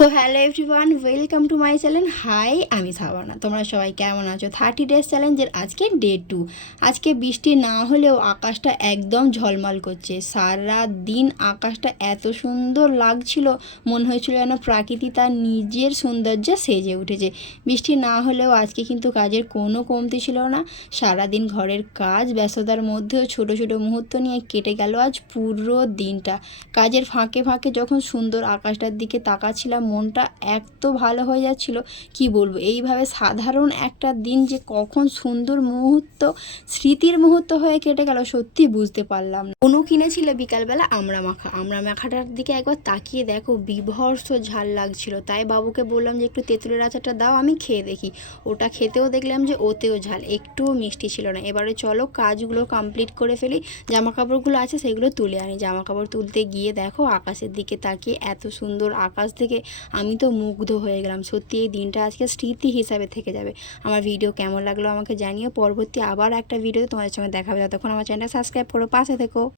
তো hello everyone, welcome to my channel. Hi, আমি সাবানা। তোমরা সবাই কেমন আছো? 30 ডেজ চ্যালেঞ্জের আজকে ডে 2। আজকে বৃষ্টি না হলেও আকাশটা একদম ঝলমল করছে। সারা দিন আকাশটা এত সুন্দর লাগছিল, মনে হয়েছিল যেন প্রকৃতি তার নিজের সৌন্দর্যে সেজে উঠেছে। বৃষ্টি না হলেও আজকে কিন্তু কাজের কোনো কমতি ছিল না। সারাদিন ঘরের কাজ ব্যস্ততার মধ্যেও ছোট ছোট মুহূর্ত নিয়ে কেটে গেল আজ পুরো দিনটা। কাজের ফাঁকে ফাঁকে যখন সুন্দর আকাশটার দিকে তাকাচ্ছিলাম, মনটা এত ভালো হয়ে যাচ্ছিল, কি বলবো। এইভাবে সাধারণ একটা দিন যে কখন সুন্দর মুহূর্ত, স্মৃতির মুহূর্ত হয়ে কেটে গেল, সত্যি বুঝতে পারলাম না। অনু কিনেছিল বিকালবেলা আমরা মাখাটার দিকে একবার তাকিয়ে দেখো, বিভৎস ঝাল লাগছিল। তাই বাবুকে বললাম যে একটু তেঁতুলের আচারটা দাও, আমি খেয়ে দেখি। ওটা খেতেও দেখলাম যে ওতেও ঝাল, একটুও মিষ্টি ছিল না। এবারে চলো কাজগুলো কমপ্লিট করে ফেলি। জামা কাপড়গুলো আছে সেগুলো তুলে আনি। জামা কাপড় তুলতে গিয়ে দেখো আকাশের দিকে তাকিয়ে এত সুন্দর আকাশ থেকে আমি তো মুগ্ধ হয়ে গেলাম। সত্যি এই দিনটা আজকে স্মৃতি হিসাবে থেকে যাবে। আমার ভিডিও কেমন লাগলো আমাকে জানিও। পরবর্তী আবার একটা ভিডিওতে তোমাদের সঙ্গে দেখা হবে। ততক্ষণ আমার চ্যানেলটা সাবস্ক্রাইব করো, পাশে থেকো।